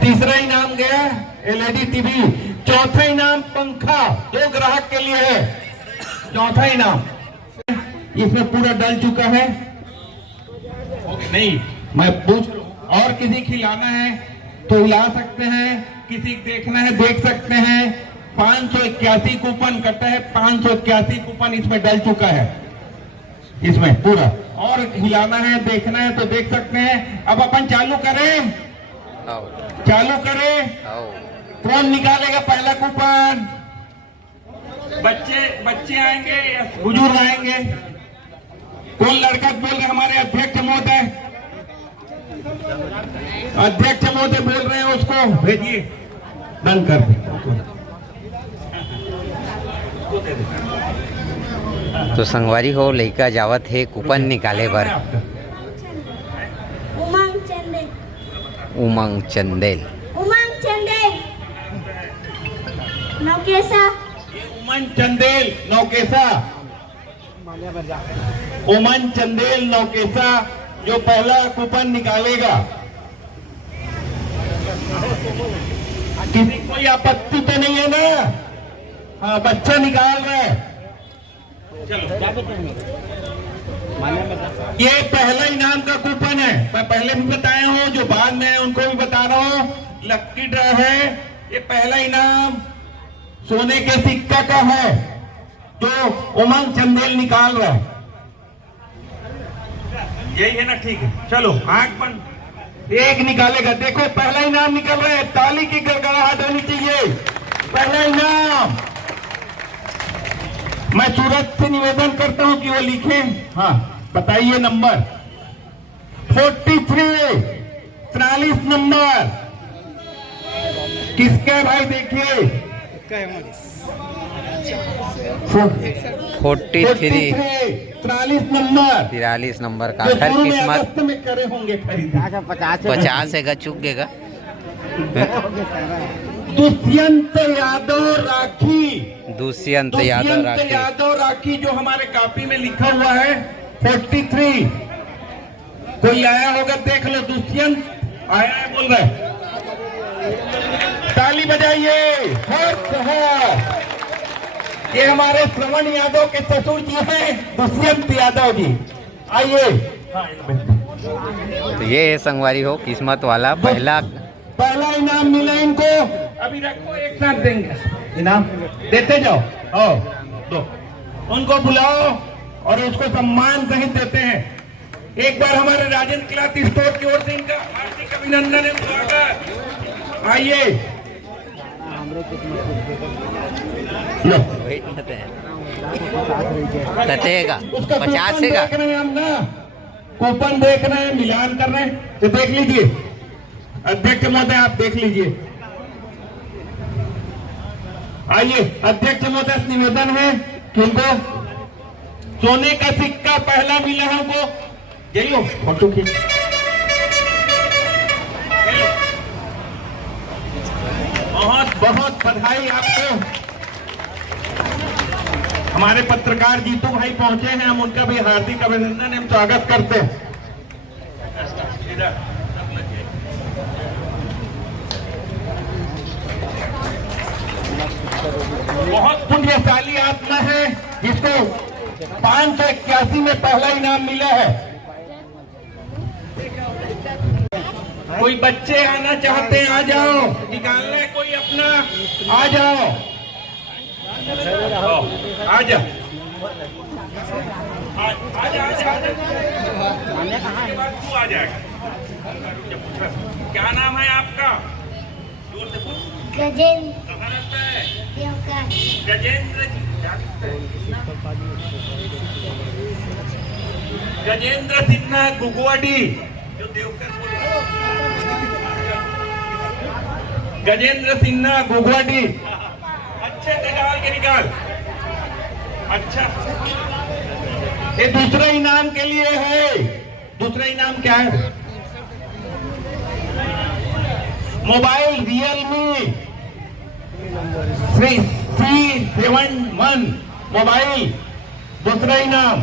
तीसरा इनाम गया एलईडी टीवी। चौथा इनाम पंखा 2 ग्राहक के लिए है। चौथा इनाम इसमें पूरा डल चुका है। नहीं, मैं पूछ और किसी खिलाना है तो हिला सकते हैं, किसी देखना है देख सकते हैं। 581 कूपन कटा है, 581 कूपन इसमें डल चुका है इसमें पूरा। और हिलाना है देखना है तो देख सकते हैं। अब अपन चालू करें, चालू करें। कौन निकालेगा पहला कूपन? बच्चे आएंगे या बुजुर्ग आएंगे? कौन लड़का बोल रहे? हमारे अध्यक्ष महोदय, अध्यक्ष महोदय बोल रहे हैं, उसको भेजिए, बंद कर दे। तो संगवारी हो लड़का जावत है कूपन निकाले बर। उमंग चंदेल नौकेसा। उमंग चंदेल नौकेसा, उमंग चंदेल नौकेसा जो पहला कूपन निकालेगा। किसी कोई आपत्ति तो नहीं है ना? हाँ, बच्चा निकाल रहा है। ये पहला इनाम का कूपन है। मैं पहले भी बताया हूँ, जो बाद में है उनको भी बता रहा हूँ। लक्की ड्रॉ है। ये पहला इनाम सोने के सिक्का का है जो उमंग चंदेल निकाल रहा है। यही है ना? ठीक है, चलो आंख बंद। एक निकालेगा, देखो पहला इनाम निकल रहा है। ताली की गड़गड़ाहट होनी चाहिए। पहला इनाम। मैं सूरज से निवेदन करता हूं कि वो लिखे। हाँ, बताइए नंबर। 43, 43 नंबर किसका भाई? देखिए 43, 43 नंबर, 43 नंबर का हर किस्मत में करे होंगे खरीद। 50 है, चुक गएगा। दुष्यंत यादव राखी, दुष्यंत यादव राखी जो हमारे कॉपी में लिखा हुआ है 43। कोई आया होगा, देख लो। दुष्यंत आया है बोल रहे, ताली बजाइए। ये हमारे श्रवण यादव के ससुर जी हैं, दुष्यंत यादव जी। आइए। तो ये है संगवारी हो किस्मत वाला पहला इनाम मिला इनको। अभी रखो, एक साथ देंगे इनाम, देते जाओ। आओ, दो, उनको बुलाओ और उसको सम्मान सहित देते हैं। एक बार हमारे राजेंद्र क्लॉथ स्टोर की ओर से इनका हार्दिक अभिनंदन है, स्वागत। आइए। ततेगा 50 का कूपन देख रहे हैं, मिलान कर रहे हैं, तो देख लीजिए। अध्यक्ष महोदय आप देख लीजिए। आइए, अध्यक्ष महोदय निवेदन है कि उनको सोने का सिक्का पहला मिला है उनको। यही हो, फोटो खींच। बहुत बहुत बधाई आपको। हमारे पत्रकार जीतू भाई पहुंचे हैं, हम उनका भी हार्दिक अभिनंदन एवं स्वागत करते हैं। बहुत पुण्यशाली आत्मा है जिसको 581 में पहला इनाम मिला है। कोई बच्चे आना चाहते हैं, आ जाओ। निकालना है कोई अपना, आ जाओ, आ जा, आ जाएगा। क्या नाम है आपका? गजेंद्र। गजेंद्र जी, गजेंद्र सिन्हा गुगवाडी, जो देवकर बोल रहा है। गजेंद्र सिन्हा गुगवाडी। अच्छे से डाल के निकाल। अच्छा, ये दूसरा इनाम के लिए है। दूसरा इनाम क्या है? Mobile Realme C71 mobile. दूसरा इनाम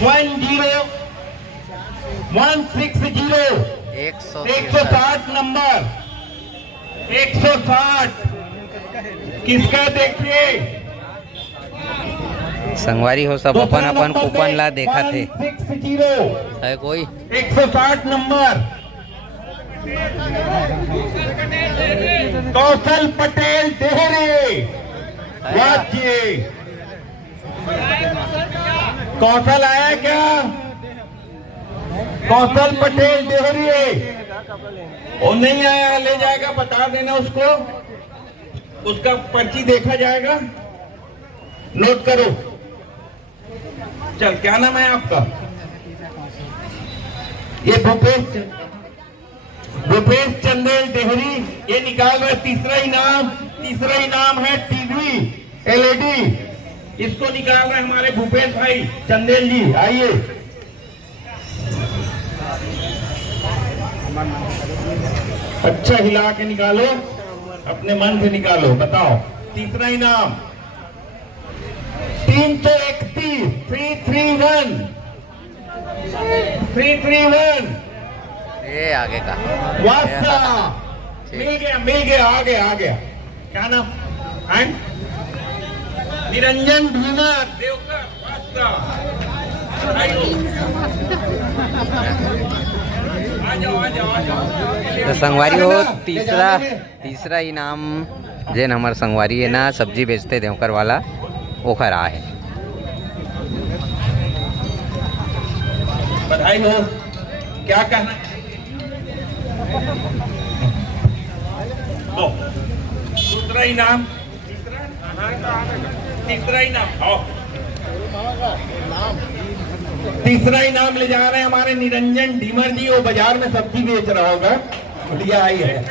10160 160 नंबर, 160 किसका देखिए। संगवारी हो सब अपन कूपन ला देखा थे 160 है कोई 160 नंबर कौशल पटेल देहरे राज्य। कौशल आया क्या? कौशल पटेल देहरी वो नहीं आया, ले जाएगा, बता देना उसको, उसका पर्ची देखा जाएगा, नोट करो। चल, क्या नाम है आपका? ये भूपेश चंदेल देहरी, ये निकाल रहे तीसरा इनाम है टीवी LED, इसको निकाल रहे हमारे भूपेश भाई चंदेल जी। आइए, अच्छा हिला के निकालो, अपने मन से निकालो, बताओ। तीसरा इनाम 331 331 ये आगे का वास्ता मिल गया, आ गया। क्या नाम? निरंजन भीमा देवकर वास्ता। आ जाओ। तो संगवारी हो तीसरा इनाम जेन हमार संगवारी है ना, सब्जी बेचते देवकर वाला, वो खरा है। बधाई हो। क्या कहना? दो दूसरा इनाम, तीसरा इनाम आओ। तीसरा इनाम ले जा रहे हैं हमारे निरंजन ढीमर जी, वो बाजार में सब्जी बेच रहा होगा, बढ़िया आई है।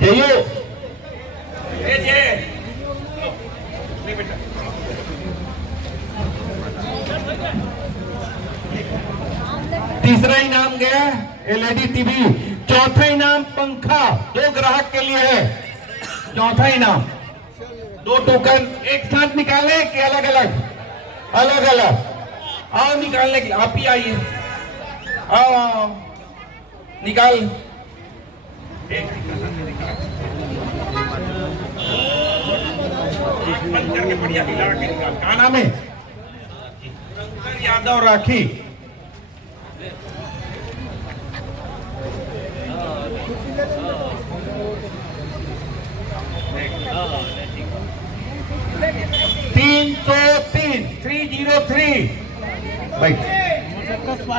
जयो बेटा, तीसरा इनाम गया LED टीवी। चौथा इनाम पंखा, 2 ग्राहक के लिए है। चौथा इनाम 2 टोकन एक साथ निकाले कि अलग अलग? आओ निकालने के लिए, आप ही आइए, आओ निकाल। करके बढ़िया हिला के निकाल। क्या नाम है? यादव राखी। तीन 303 भाई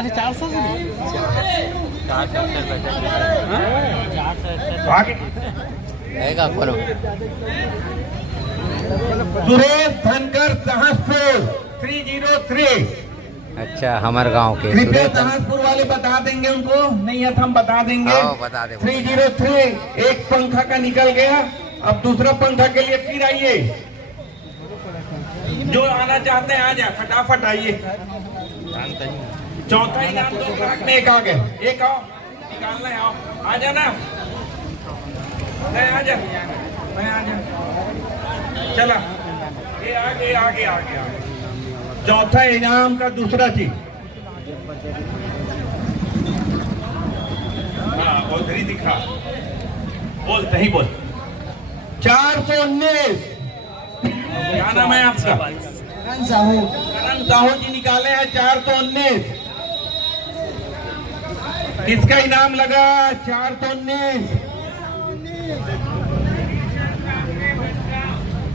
400 से आगे करो। सुरेश धनकर तहसपुर 303। अच्छा, हमारे गांव के कृपया तहसपुर वाले बता देंगे उनको, नहीं है तो हम बता देंगे। बता दे। 303 एक पंखा का निकल गया। अब दूसरा पंखा के लिए फिर आइए, जो आना चाहते हैं आ जाए, फटाफट आइए। चौथा इनाम 2 ग्राहक में एक आ गए, एक आओ निकालना है, आओ आ जाना, आ जा, चला, ये आगे। चौथा इनाम का दूसरा चीज, हाँ उधर ही दिखा, बोल सही बोल। 419। क्या नाम है आपका? करण साहू जी निकाले हैं 419। किसका इनाम लगा? 419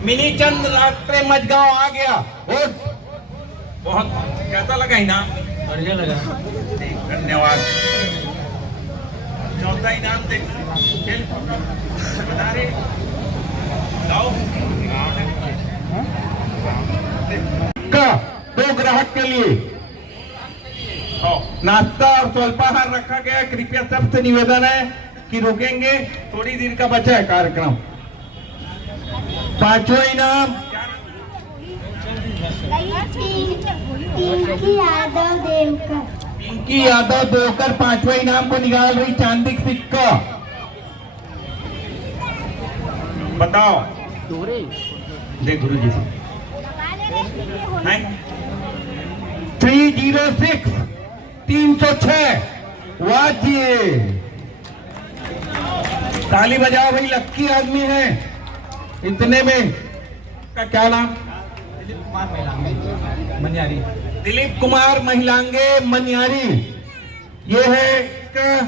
मिनी चंद रात्रे मजगांव आ गया। बहुत कैसा लगा इनाम? बढ़िया लगा, धन्यवाद। चौथा इनाम देख बता रहे, लाओ का 2 ग्राहक के लिए नाश्ता और स्वल्पाहार रखा गया। कृपया सबसे निवेदन है कि रुकेंगे, थोड़ी देर का बचा है कार्यक्रम। 5वां इनाम पिंकी यादव देवकर 5वां इनाम को निकाल रही, चांदी का सिक्का। बताओ देख गुरु जी 306 306 वाजिए। ताली बजाओ भाई, लक्की आदमी है इतने में। का क्या नाम? मनियारी। दिलीप कुमार महिलांगे मनियारी। ये है इसका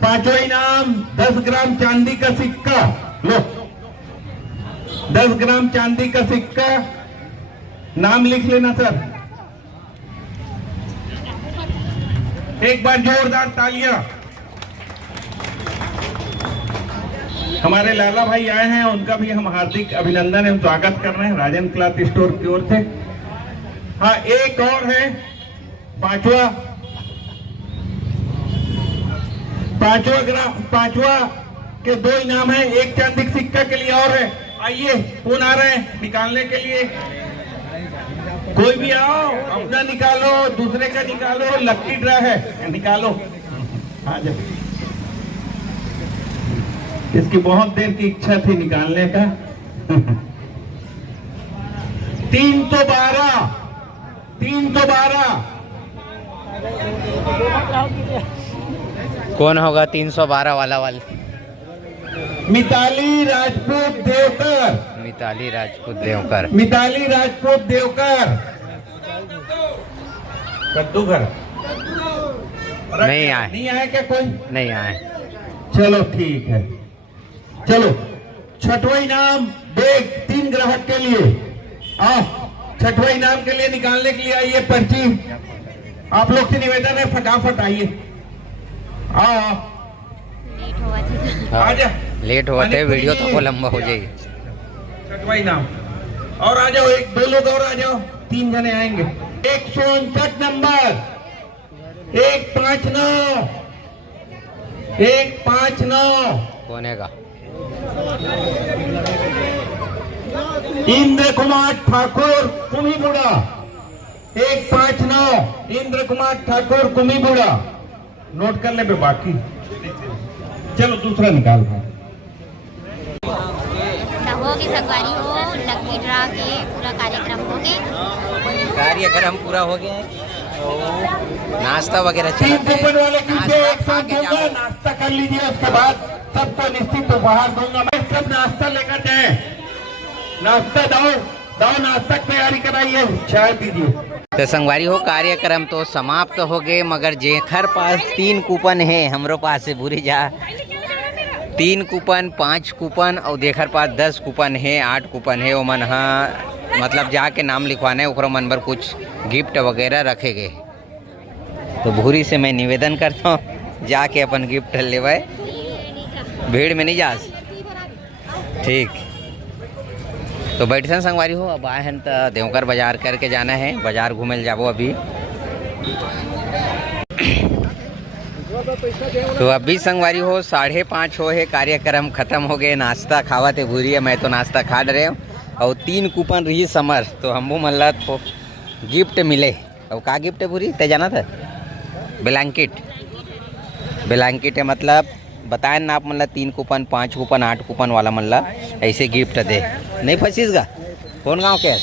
5वां इनाम, 10 ग्राम चांदी का सिक्का। लो, 10 ग्राम चांदी का सिक्का। नाम लिख लेना सर। एक बार जोरदार तालियां। हमारे लाला भाई आए हैं, उनका भी हम हार्दिक अभिनंदन एवं स्वागत कर रहे हैं राजन क्लॉथ स्टोर की ओर से। हाँ, एक और है, पांचवा के 2 इनाम है। एक चांदी का सिक्का के लिए और है। आइए, कौन आ रहे हैं निकालने के लिए? कोई भी आओ, अपना निकालो, दूसरे का निकालो, लक्की ड्रा है, निकालो। आ जाओ। इसकी बहुत देर की इच्छा थी निकालने का। 312 कौन होगा 312 वाला? मिताली राजपूत देवकर। मिताली राजपूत देवकर। मिताली राजपूत देवकर। कद्दूकर नहीं आए। नहीं आए क्या कोई? नहीं आए। चलो ठीक है। चलो, 6वां इनाम बैग 3 ग्राहक के लिए। आओ, 6वां इनाम के लिए निकालने के लिए आइए। पर्ची आप लोग से निवेदन है, फटाफट आइए। आओ, आजा। लेट हुआ थे, वीडियो तो लंबा हो जाएगी। 6वां इनाम। और आ जाओ, 1-2 लोग और आ जाओ, 3 जने आएंगे। 159 नंबर, 159। कौन है? इंद्र कुमार ठाकुर कुमीबुड़ा। 159 इंद्र कुमार ठाकुर कुमीबुड़ा। नोट कर ले पे बाकी। चलो दूसरा निकाल भाई। होगी संगवारी हो, लकी ड्रा के पूरा कार्यक्रम हो गए। कार्यक्रम पूरा हो गया है। नाश्ता वगैरह चला 3 कूपन वाले किसे एक साथ दूंगा, नाश्ता कर लीजिए, उसके बाद सबको निश्चित उपहार दूंगा। मैं सब नाश्ता लेकर जाए। नाश्ता दो, नाश्ता की तैयारी कराइए, चाय पीजिए। तो संगवारी हो, कार्यक्रम तो समाप्त हो गए, मगर जेखर पास 3 कूपन है, हमरो पास से भूरी जा 3 कूपन, 5 कूपन और देखर पास 10 कूपन है, 8 कूपन है। वो मन मतलब जाके नाम लिखवाना है, ओकरो मन पर कुछ गिफ्ट वगैरह रखे गए। तो भूरी से मैं निवेदन करता हूँ, जाके अपन गिफ्ट लेवे, भीड़ में नहीं जा। ठीक, तो बैठन संगवारी हो, अब आए हैं तो देवकर बाजार करके जाना है, बाजार घूमे जाबो अभी। तो अभी संगवारी हो 5:30 हो है, कार्यक्रम खत्म हो गए, नाश्ता खावाते भूरी है, मैं तो नाश्ता खा रहे हूँ। और 3 कूपन रही समर, तो हमको मल्ला तो गिफ्ट मिले। और का गिफ्ट है भूरी ते जाना था? ब्लैंकेट है, मतलब बताए ना आप, मतलब 3 कूपन, 5 कूपन, 8 कूपन वाला मतलब ऐसे गिफ्ट दे। नहीं फंसीसगा? कौन गाँव के?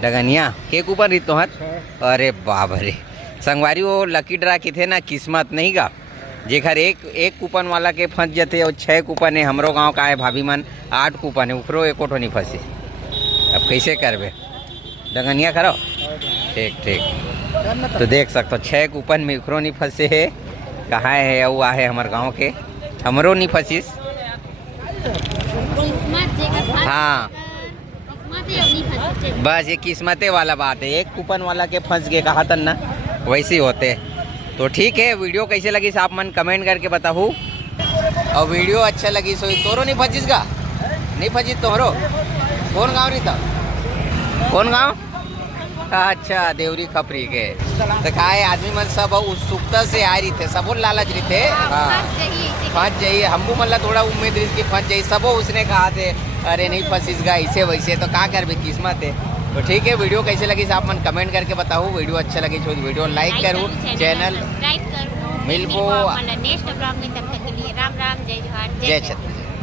डगनिया के कूपन रही तो? अरे बाप रे संगवारी, वो लकी ड्रा की थे ना, किस्मत नहीं गा। जेखर एक कूपन वाला के फंस जाते और 6 कूपन है। हमरो गांव का है भाभी मन 8 कूपन है, ऊपरो एको ठो नहीं फंसी। अब कैसे करबे? डगनिया करो। ठीक, तो देख सकते हो 6 कूपन में ऊपरो नहीं फंसे है। कहाँ है वो है हमारे गांव के, हमरो नहीं फंसीस। हाँ, बस ये किस्मते वाला बात है। 1 कूपन वाला के फंस गए, कहा था ना, वैसे ही होते। तो ठीक है, वीडियो कैसे लगी आप मन कमेंट करके बताओ। और वीडियो अच्छा लगी सो तोरो नहीं फंसीस का? नहीं फंसीस तोहरो? कौन गाँव नहीं था? कौन गाँव? अच्छा, देवरी खपरी के। तो का आदमी मन सब उत्सुकता से आ रही थे, सबो लालच रही थे। हाँ, फंस जाइए, हमको मतलब थोड़ा उम्मीद रही कि फंस जाइए। सबो उसने कहा थे अरे नहीं फंसीसगा ऐसे वैसे, तो क्या कर भी, किस्मत है। तो ठीक है, वीडियो कैसे लगी आप मन कमेंट करके बताओ। वीडियो अच्छा लगी तो वीडियो लाइक करो, चैनल मिलबो नेक्स्ट ब्लॉग में, तब तक के लिए राम राम, जय जोहार, जय छत्र।